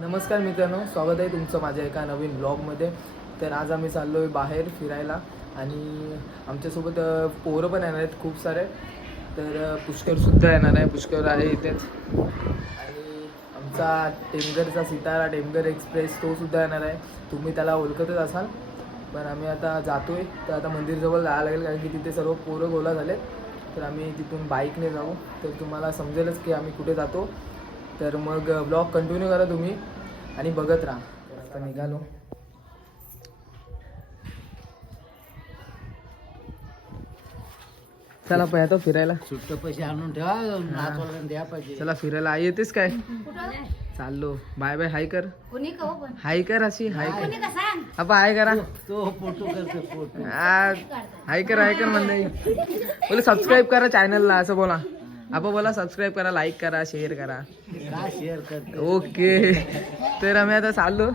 नमस्कार मित्रांनो स्वागत आहे तुमचं माझ्या एका नवीन ब्लॉगमध्ये तर आज आम्ही चाललो आहे बाहेर फिरायला आणि आमच्यासोबत पोरं पण येणार आहेत खूप सारे. तर पुष्करसुद्धा येणार आहे पुष्कर आहे इथेच. आणि आमचा टेमगरचा सितारा टेमगर एक्सप्रेस तो सुद्धा येणार आहे. तुम्ही त्याला ओळखतच असाल. पण आम्ही आता जातो आहे तर आता मंदिरजवळ जायला लागेल कारण की तिथे सर्व पोरं गोला झालेत. तर आम्ही तिथून बाईकने जाऊ. तर तुम्हाला समजेलच की आम्ही कुठे जातो. तर मग ब्लॉग कंटिन्यू करा तुम्ही आणि बघत राहा. आता निघालो. चला पण आता फिरायला. सुट्ट पैसे आणून ठेवा नातवाला द्या पाहिजे चला फिरायला. आई येतेस काय? चाललो. बाय बाय हाय कर. पण? हाय कर अशी हाय कर. कोणी का सांग? आपण हाय करा. तो फोटो करते हाय कर हाय कर म्हणते बोला सबस्क्राईब करा चॅनलला असं बोला. आपण बोला सबस्क्राईब करा लाईक करा शेअर करा. का शेअर करते? ओके तर आम्ही आता चाललो.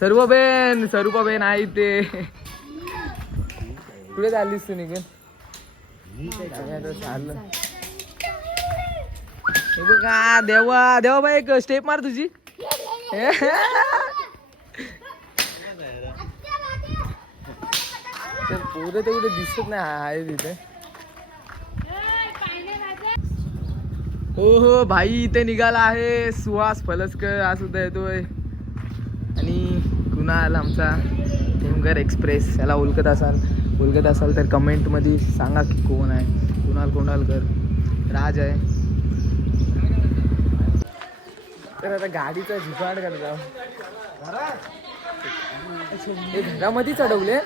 सर्व बेन स्वरूपा बेन आहे ते कुठे चाललीस तू आम्ही आता चाललो. बघा देवा देवा बाई एक स्टेप मार तुझी. तर पोरं तेवढे दिसत नाही आहे तिथे. हो हो भाई इथे निघाला आहे. सुहास फलसकर हा सुद्धा येतोय. आणि कुणाल आमचा टेमघर एक्सप्रेस. याला ओळखत असाल ओळखत असाल तर कमेंटमध्ये सांगा की कोण आहे. कुणाल कोणालकर राज आहे. तर आता गाडीचा झुकाड करता हे घरामध्ये चढवले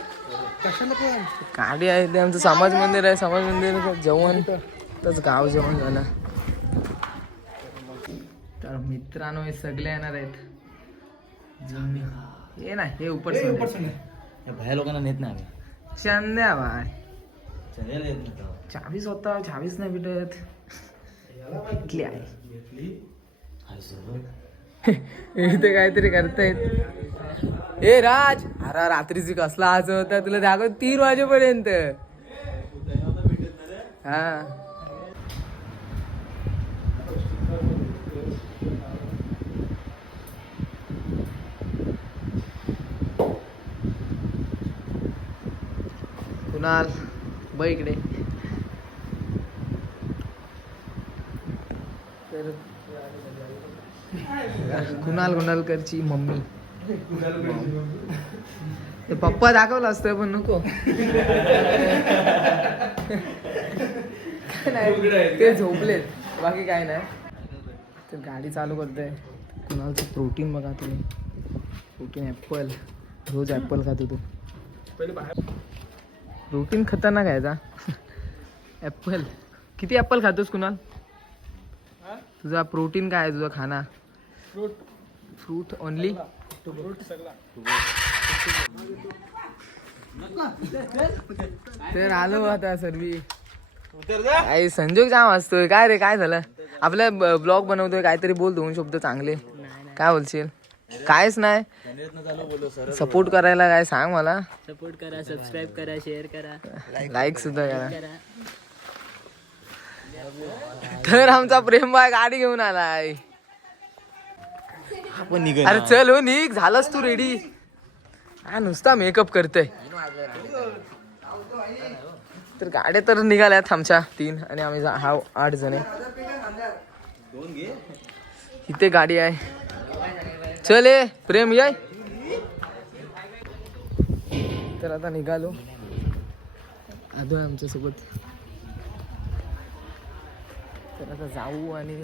गाडी आहे ते आमचं समाज मंदिर आहे. समाज मंदिर जेवण. तच गाव जेवण झालं. तर मित्रांनो हे सगळे येणार आहेत. हे ना हे उपर बाहेर लोकांना नेत नाही आम्ही. चंद्या बाय. येत नाही. चावीस होता चावीस नाही भेटत. भेटली आहे. इथे काहीतरी करतायत. ए राज! अरे रात्रीची कसला आज होता? तुला दाखव तीन वाजेपर्यंत. हा. कुणाल ब इकडे. तर कुणाल कुणालकरची मम्मी. ते पप्पा दाखवलं असतं पण नको. काय नाही, ते झोपलेत. बाकी काय नाही. तर गाडी चालू करतोय. कुणालचं प्रोटीन बघा तुम्ही. Protein Apple. रोज ॲपल खातो तू. प्रोटीन खतरनाक आहे का ॲपल किती ॲपल खातोस कुणाल? तुझा प्रोटीन काय आहे तुझा खाना? फ्रूट ओनली तर आलो आता सर्वी. काय संजोग जाम असतोय काय रे काय झालं? आपल्या ब्लॉग बनवतोय काहीतरी बोल दोन शब्द चांगले. काय बोलशील? कायच नाही. सपोर्ट करायला काय सांग मला. सपोर्ट करा सबस्क्राईब करा शेअर करा. लाईक सुद्धा करा. तर आमचा प्रेमबाय गाडी घेऊन आलाय. आपण अरे चल हो निघ. झालास तू रेडी हा नुसता मेकअप करतोय. तर गाड्या तर निघाल्यात आमच्या तीन आणि आम्ही जा- हा आठ जण इथे गाडी आहे. चल ए प्रेम याय तर आता निघालो. आधो आहे आमच्यासोबत. तर आता जाऊ आणि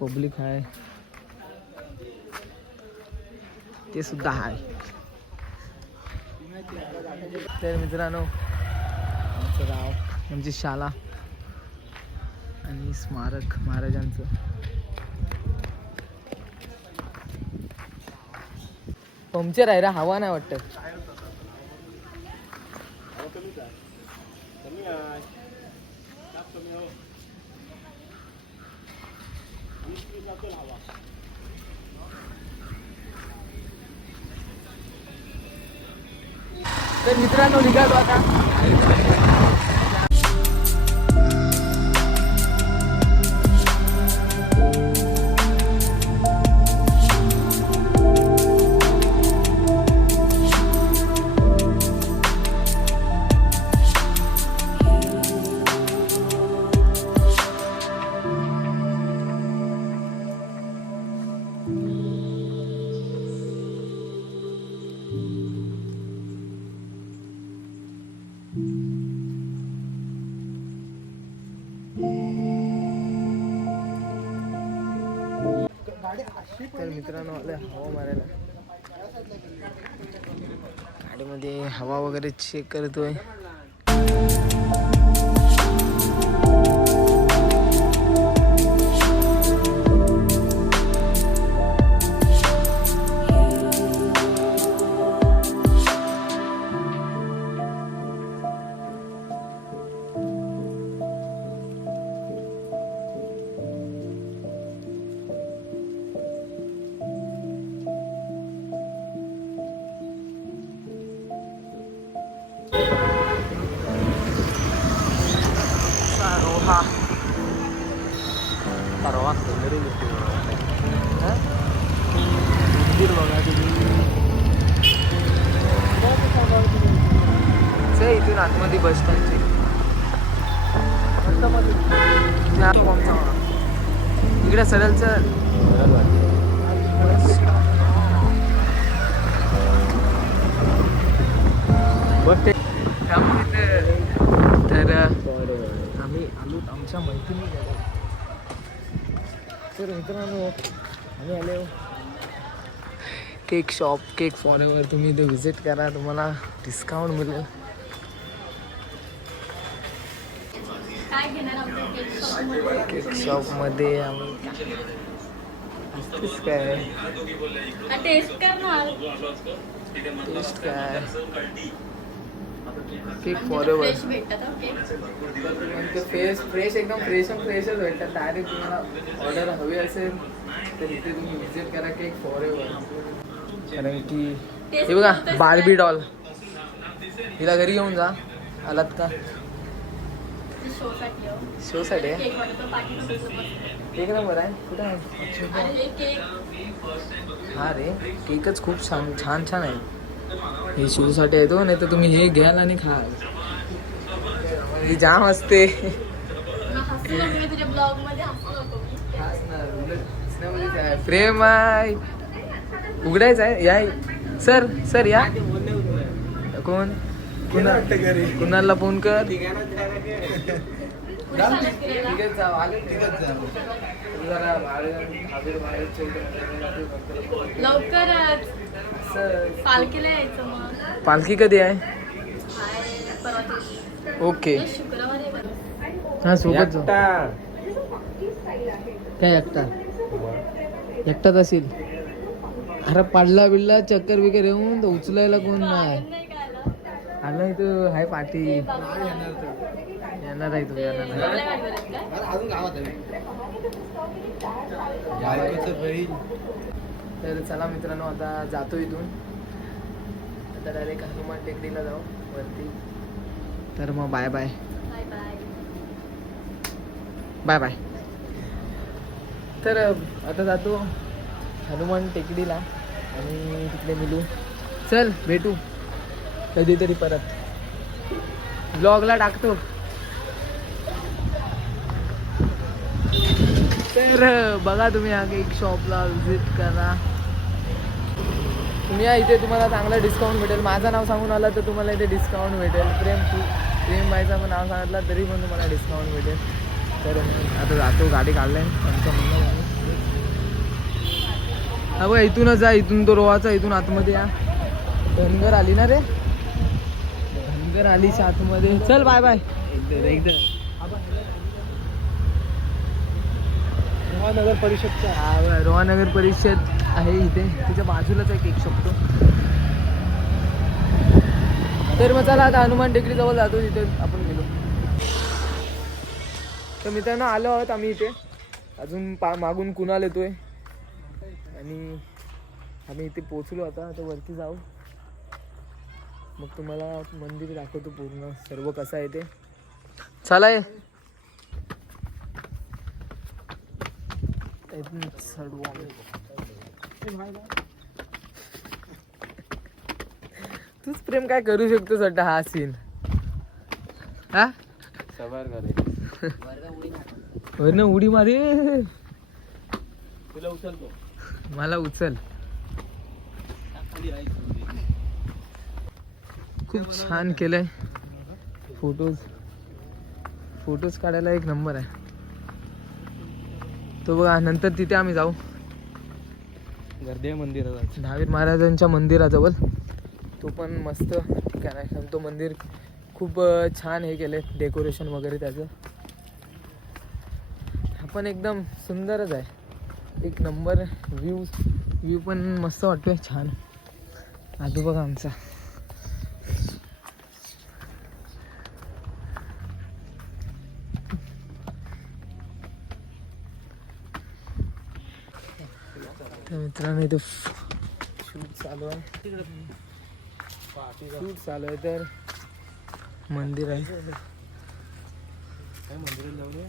पब्लिक आहे ते सुद्धा आहे तर मित्रांनो आमचं गाव म्हणजे शाळा हे स्मारक महाराजांचं. पंक्चर आहे रे हवा नाही वाटत. तर मित्रांनो निघालो आता. तर मित्रांनो आले हवा मारायला. गाडीमध्ये हवा वगैरे चेक करतोय. रोहा परवा सेंदरी मंदिर बघा तुम्ही ते इथून आतमध्ये बस स्टँडची इकडे सरळ चल बस ते त्यामुळे तर आलो आमच्या मैत्रिणी तर मित्रांनो आम्ही आलो केक शॉप केक फॉरेवर. तुम्ही इथे व्हिजिट करा तुम्हाला डिस्काउंट मिळेल. काय घेणार आमच्या केक शॉपमध्ये आम्ही काय? टेस्ट काय? केक फॉरेवर फ्रेश भेटतात हा केक फ्रेश फ्रेश एकदम फ्रेश फ्रेशच भेटतात. डायरेक्ट तुम्हाला ऑर्डर हवी असेल तर इथे तुम्ही विजिट करा केक फॉरेवर कारण की हे बघा बार्बी डॉल हिला घरी घेऊन जा आलात का? शोसाठी केक एक नंबर आहे? कुठे आहे? हे हा रे केकच खूप छान छान छान आहे. हे शोसाठी आहे तो नाही तर तुम्ही हे घ्याल आणि खा ही जाम असते प्रेम आहे उघडायचं आहे? या सर सर या. कोण? कुणा कुणाला फोन कर? लवकरच. पालखीला यायचं मग. पालखी कधी आहे? ओके. हे. हा सोबत जाऊ. काय एकटा? एकटाच असेल. अरे पडला बिडला चक्कर बिकर येऊन तर उचलायला कोण नाही. आलं? इथं हाय पाठी. येणार आहे तू येणार तर चला मित्रांनो आता जातो इथून. आता डायरेक्ट हनुमान टेकडीला जाऊ वरती. तर मग bye bye bye bye bye bye तर आता जातो हनुमान टेकडीला आणि तिकडे मिलू. चल भेटू. कधीतरी परत. ब्लॉगला टाकतो. तर बघा तुम्ही हा केक शॉपला विजिट करा. तुम्ही या इथे तुम्हाला चांगला डिस्काउंट भेटेल. माझं नाव सांगून आला तर तुम्हाला इथे डिस्काउंट भेटेल. प्रेम तू प्रेम बाईचं पण नाव सांगितलं तरी पण तुम्हाला डिस्काउंट भेटेल. तर आता जातो गाडी काढलाय. आमचं म्हणणं बघ इथूनच जा. इथून तो रोहाचा इथून आतमध्ये या. धनगर आली ना रे? धनगर आलीच आतमध्ये. चल बाय बाय एकदम नगर परिषदचा हा रोहानगर परिषद आहे इथे. तिच्या बाजूलाच एक केक शकतो. तर मग चला आता हनुमान टेकडी जवळ जातो तिथे आपण गेलो. तर मित्रांनो आलो आहोत आम्ही इथे. अजून पा मागून कुणाल येतोय? आणि आम्ही इथे पोचलो आता आता वरती जाऊ. मग तुम्हाला मंदिर दाखवतो पूर्ण. सर्व कसं आहे ते. चला ये तूच प्रेम काय करू शकतोस वाटतं हा सीन हा? वरनं उडी मारे. तुला उचलतो मला उचल. खूप छान केलंय. फोटोज फोटोज काढायला एक नंबर आहे. तो बघा नंतर तिथे आम्ही जाऊ. गर्दी आहे मंदिरात दहावीर महाराजांच्या मंदिराजवळ. तो पण मस्त आहे आणि तो मंदिर खूप छान हे केले डेकोरेशन वगैरे त्याचं. हा पण एकदम सुंदरच आहे. एक नंबर व्ह्यू व्ह्यू पण मस्त वाटतोय छान. आजू बघा आमचा. तर मित्रांनो इथे शूट चालू आहे. शूट चालू आहे तर मंदिर आहे. काय मंदिरात जाऊ रे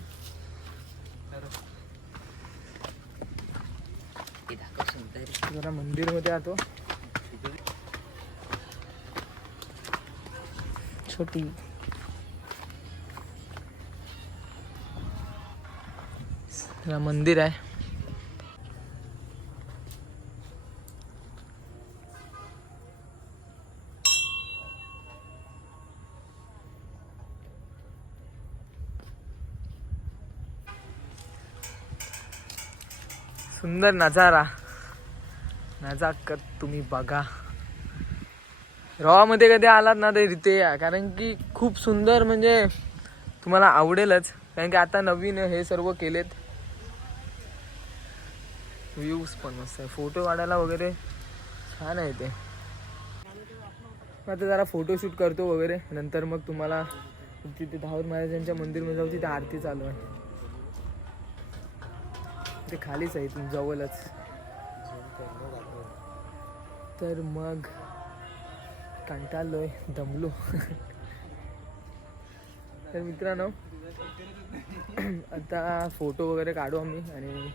जरा मंदिरमध्ये आतो छोटी. मंदिर आहे. सुंदर नजारा. नजाकत तुम्ही बघा. रवामध्ये कधी आलात ना तर इथे या. कारण की खूप सुंदर म्हणजे तुम्हाला आवडेलच. कारण की आता नवीन हे सर्व केलेत. व्ह्यूज पण मस्त आहे. फोटो काढायला वगैरे छान आहे ते. आता जरा फोटोशूट करतो वगैरे. नंतर मग तुम्हाला तिथे दहावर महाराजांच्या मंदिरमध्ये जाऊ तिथे आरती चालू आहे. ते खालीच आहे इथून जवळच. तर मग कंटाळलोय दमलो. तर मित्रांनो आता फोटो वगैरे काढू आम्ही आणि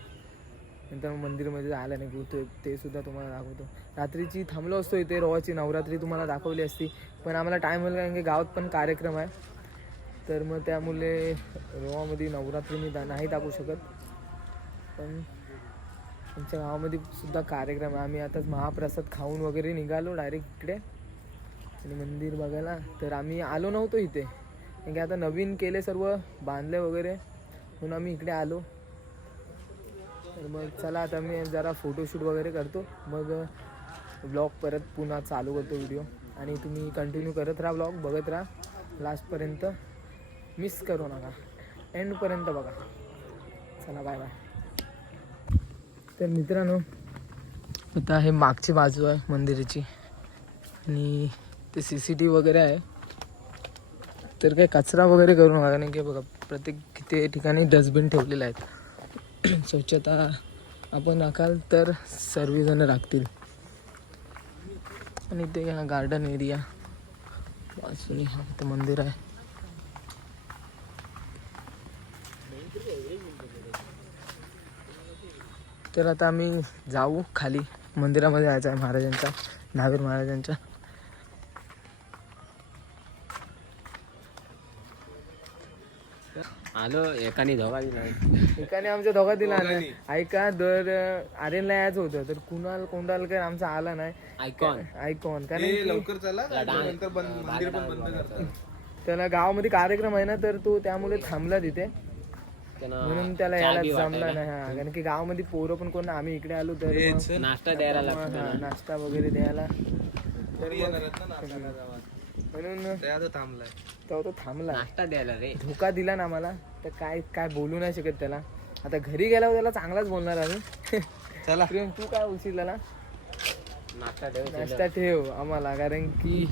नंतर मंदिरमध्ये आला नाही ते ते सुद्धा तुम्हाला दाखवतो. रात्रीची थांबलो असतो इथे रोवाची नवरात्री तुम्हाला दाखवली असती. पण आम्हाला टाईम होईल कारण की गावात पण कार्यक्रम आहे. तर मग त्यामुळे रोवामध्ये नवरात्री मी दा- नाही दाखवू शकत. पण आमच्या गावामध्ये सुद्धा कार्यक्रम आहे. आम्ही आताच महाप्रसाद खाऊन वगैरे निघालो डायरेक्ट इकडे. आणि मंदिर बघायला. तर आम्ही आलो नव्हतो इथे. कारण की आता नवीन केले सर्व बांधले वगैरे. म्हणून आम्ही इकडे आलो. तर मग चला आता मी जरा फोटोशूट वगैरे करतो. मग ब्लॉग परत पुन्हा चालू करतो व्हिडिओ आणि तुम्ही कंटिन्यू करत राहा ब्लॉग बघत राहा. लास्टपर्यंत मिस करू नका. एंडपर्यंत बघा. चला बाय बाय तर मित्रांनो आता हे मागची बाजू आहे मंदिराची. आणि ते सी सी टी वगैरे आहे. तर काही कचरा वगैरे करू नका नाही की बघा प्रत्येक ते ठिकाणी डस्टबिन ठेवलेले आहेत. स्वच्छता आपण राखाल तर सर्वजण राखतील. आणि ते गार्डन एरिया बाजूने हा इथं मंदिर आहे. तर आता आम्ही जाऊ खाली. मंदिरामध्ये जायचं आहे महाराजांच्या दहावीर महाराजांच्या. आलो एकाने धोका दिला. एकाने आमच्या दोघा दिला नाही. ऐका दर आर्यनला यायचं होतं तर कुणाल कोंडालकर आमचा आला नाही. आयकॉन. ऐकॉन कारण लवकर चला. नंतर बंद मंदिर पण बंद करतात. त्याला गावामध्ये कार्यक्रम आहे ना तर तो त्यामुळे थांबला तिथे. म्हणून त्याला यायला जमला नाही हा. कारण की गावामध्ये पोरं पण कोण नाही. आम्ही इकडे आलो तर मग- नाश्ता द्यायला मग हा, नाश्ता वगैरे द्यायला. म्हणून थांबलाय. तेव्हा तो थांबला नाश्ता द्यायला रे. धोका दिला ना मला तर काय काय बोलू नाही शकत त्याला. आता घरी गेल्यावर त्याला चांगलाच बोलणार आम्ही चला. प्रेम तू काय बोलशील त्याला? नाश्ता ठेव नाश्ता ठेव आम्हाला कारण की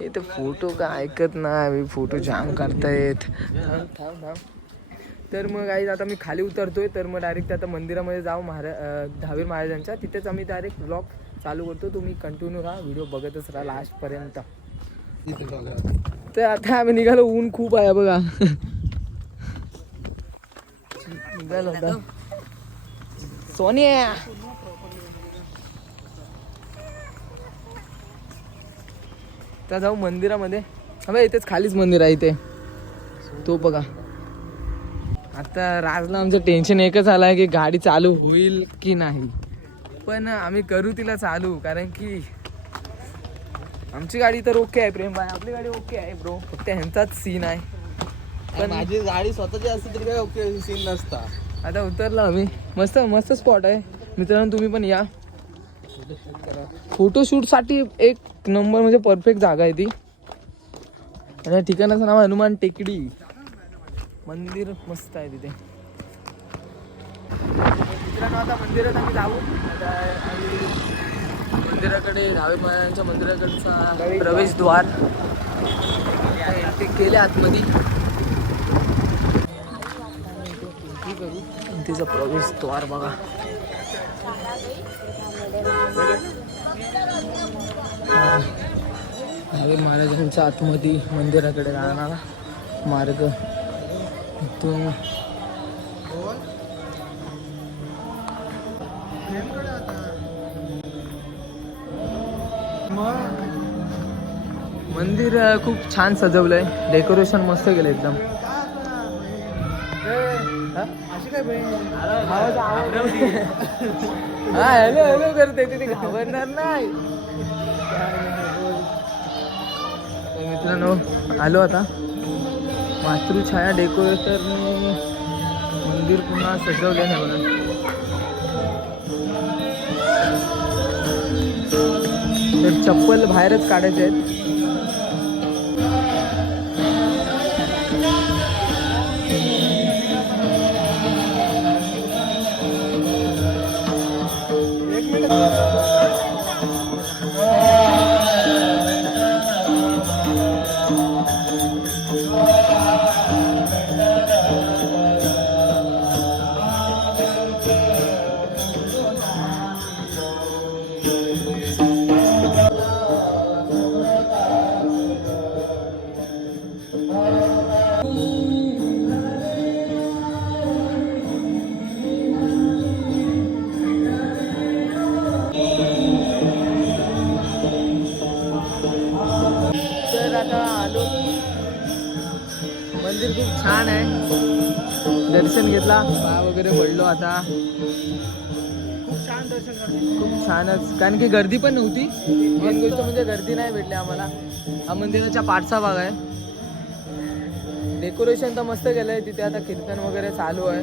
हे तर फोटो का ऐकत नाही फोटो जाम करतायत. थांब थांब थांब. तर मग आई आता मी खाली उतरतोय तर मग डायरेक्ट आता मंदिरामध्ये जाऊ महारा दहावीर महाराजांच्या. तिथेच आम्ही डायरेक्ट ब्लॉग चालू करतो. तुम्ही कंटिन्यू राहा व्हिडिओ बघतच राहा लास्टपर्यंत तर आता आम्ही निघालो ऊन खूप आहे बघा. निघालो सोनिया! त्या जाऊ मंदिरामध्ये. अबे इथेच खालीच मंदिर आहे इथे. तो बघा. आता राजला आमचं टेन्शन एकच आलं आहे की गाडी चालू होईल की नाही. पण आम्ही करू तिला चालू कारण की आमची गाडी तर ओके आहे प्रेम भाई. आपली गाडी ओके आहे ब्रो फक्त ह्यांचाच सीन आहे. पण माझी गाडी स्वतःची असते तरी काय ओके सीन नसता. आता उतरलो आम्ही. मस्त मस्त स्पॉट आहे. मित्रांनो तुम्ही पण या. फोटोशूटसाठी एक नंबर म्हणजे परफेक्ट जागा आहे ती. आणि ठिकाणाचं नाव हनुमान टेकडी. मंदिर मस्त आहे तिथे. मित्रांनो आता मंदिरात आम्ही जाऊ. मंदिराकडे दहावी महाराजांच्या मंदिराकडचा प्रवेशद्वार. एंट्री केले आतमध्ये. तिचा प्रवेशद्वार बघा. महाराजांच्या आतमध्ये मंदिराकडे जाणारा मार्ग. इथून मंदिर खूप छान सजवलंय. डेकोरेशन मस्त केलं एकदम. हा हॅलो हॅलो करते तिथे घाबरणार नाही. मित्रांनो आलो आता. मातृछाया डेकोरेटरने मंदिर पुन्हा सजवले आहे म्हणून तर चप्पल बाहेरच काढायचे आहेत. Oh दर्शन घेतला. पाय वगैरे पडलो आता. खूप छानच. कारण की गर्दी पण नव्हती. मेन गोष्ट म्हणजे गर्दी नाही भेटली आम्हाला. हा मंदिराच्या पाठचा भाग आहे. डेकोरेशन तर मस्त केलंय. तिथे आता कीर्तन वगैरे चालू आहे.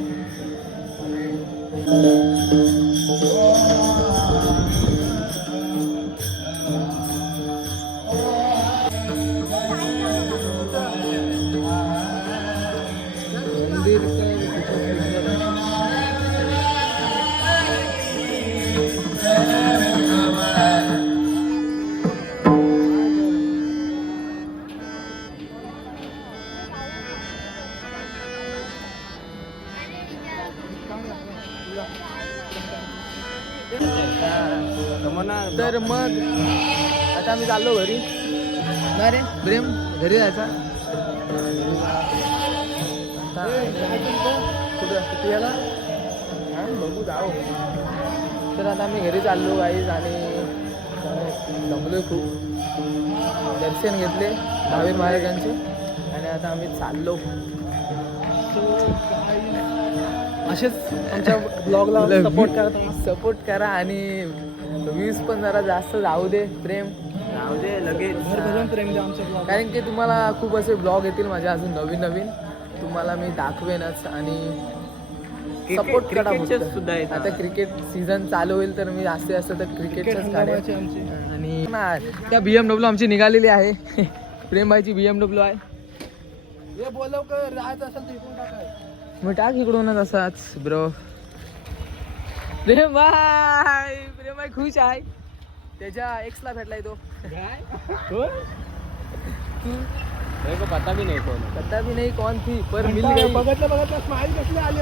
तर मग आता आम्ही चाललो घरी. ना रे? प्रेम घरी जायचा? आता कुठं? किती याला? बघू तर आता आम्ही घरी चाललो गाईज आणि जमलोय खूप. दर्शन घेतले दहावी महाराजांचे. आणि आता आम्ही चाललो. असेच आमच्या ब्लॉगला सपोर्ट करा सपोर्ट करा आणि व्ह्यूज पण जरा जास्त जाऊ दे प्रेम. जाऊ दे लगेच. भरभरून प्रेम द्या आमच्या ब्लॉग कारण की तुम्हाला खूप असे ब्लॉग येतील माझे अजून नवीन नवीन. तुम्हाला मी दाखवेनच आणि सपोर्ट करा. सुद्धा. आता क्रिकेट सीझन चालू होईल तर मी जास्तीत जास्त तर क्रिकेटच आणि ना, त्या बीएमडब्ल्यू आमची निघालेली आहे. प्रेमबाईची बीएमडब्ल्यू आहे. हे बोलव कर राहायचं असेल तर इकडून. टाकाय मग टाक इकडूनच असाच. ब्रो. प्रेमबाई प्रेमबाई खुश आहे. त्याच्या एक्सला भेटलाय तो. मेरे को पता भी नहीं कौन है. पता भी नाही कोण थी पर मिल गई बघितलं बघितलं स्माईल कसली आली.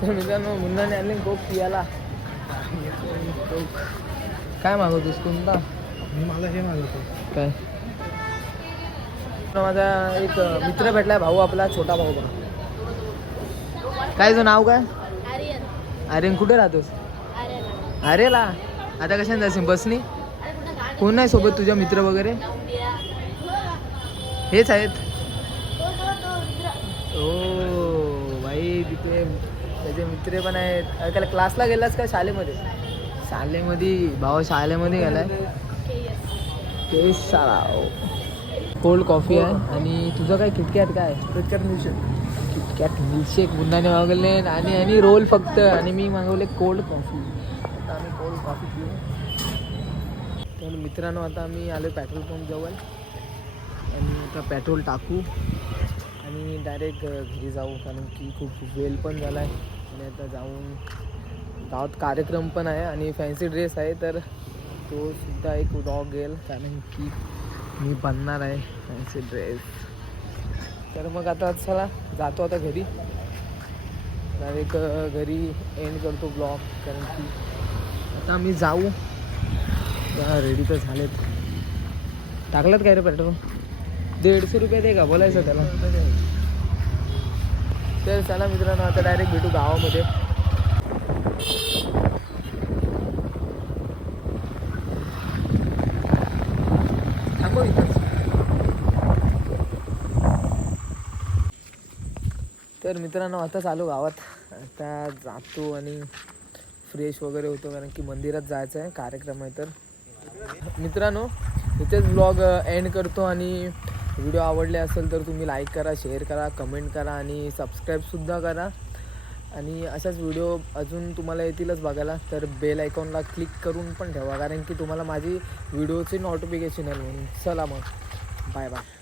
तर मित्रांनो मुन्नाने आणले कोक पियाला. कोक काय मागवतोस कोणता? मी मला हे मागवतो. काय? माझा एक मित्र भेटलाय भाऊ आपला छोटा भाऊ काय तुझं नाव काय? आर्यन. कुठे राहतोस? आर्यन अरेला आता कशाने जाशील बसनी? अरे कोण नाही सोबत तुझ्या मित्र वगैरे. हेच आहेत. ओ भाई तिथे त्याचे मित्र पण आहेत. अरे त्याला क्लासला गेलास का शाळेमध्ये? शाळेमध्ये? भाऊ शाळेमध्ये गेलाय. ते शाळा कोल्ड कॉफी आहे. आणि तुझं काय किटकॅट काय? क्रिकेट मिळશે किटकॅट मिल्कशेक मुन्नाने मागवले आणि आणि रोल फक्त. आणि मी मागवले कोल्ड कॉफी. आता आम्ही कॉफी पिऊ. तर मित्रांनो आता आम्ही आलो पेट्रोल पंप जवळ. आणि आता पेट्रोल टाकू. आणि डायरेक्ट घरी जाऊ. कारण की खूप वेल पण झाला आहे आणि आता जाऊन गावात कार्यक्रम पण आहे. आणि फॅन्सी ड्रेस आहे. तर तो सुद्धा एक व्लॉग येईल. कारण की मी बनणार आहे फॅन्सी ड्रेस तर मग आता चला जातो आता घरी. डायरेक्ट घरी एंड करतो ब्लॉग कारण की आता मी जाऊ. रेडी तर झालेत. टाकलात काय रे पेट्रोल? दीडशे रुपये दे का? बोलायचं त्याला. तर चला मित्रांनो आता डायरेक्ट भेटू गावामध्ये. थांबव तर मित्रांनो आता चालू गावात. आता जातो आणि फ्रेश वगैरे होतो कारण की मंदिरात जायचं आहे कार्यक्रम आहे तर. मित्रांनो इथेच ब्लॉग एंड करतो आणि व्हिडिओ आवडले असेल तर तुम्ही लाईक करा शेअर करा कमेंट करा आणि सबस्क्राईबसुद्धा करा. आणि अशाच व्हिडिओ अजून तुम्हाला येतीलच बघायला. तर बेल आयकॉनला क्लिक करून पण ठेवा. कारण की तुम्हाला माझी व्हिडिओची नोटिफिकेशन येईल म्हणून. चला मग. Bye bye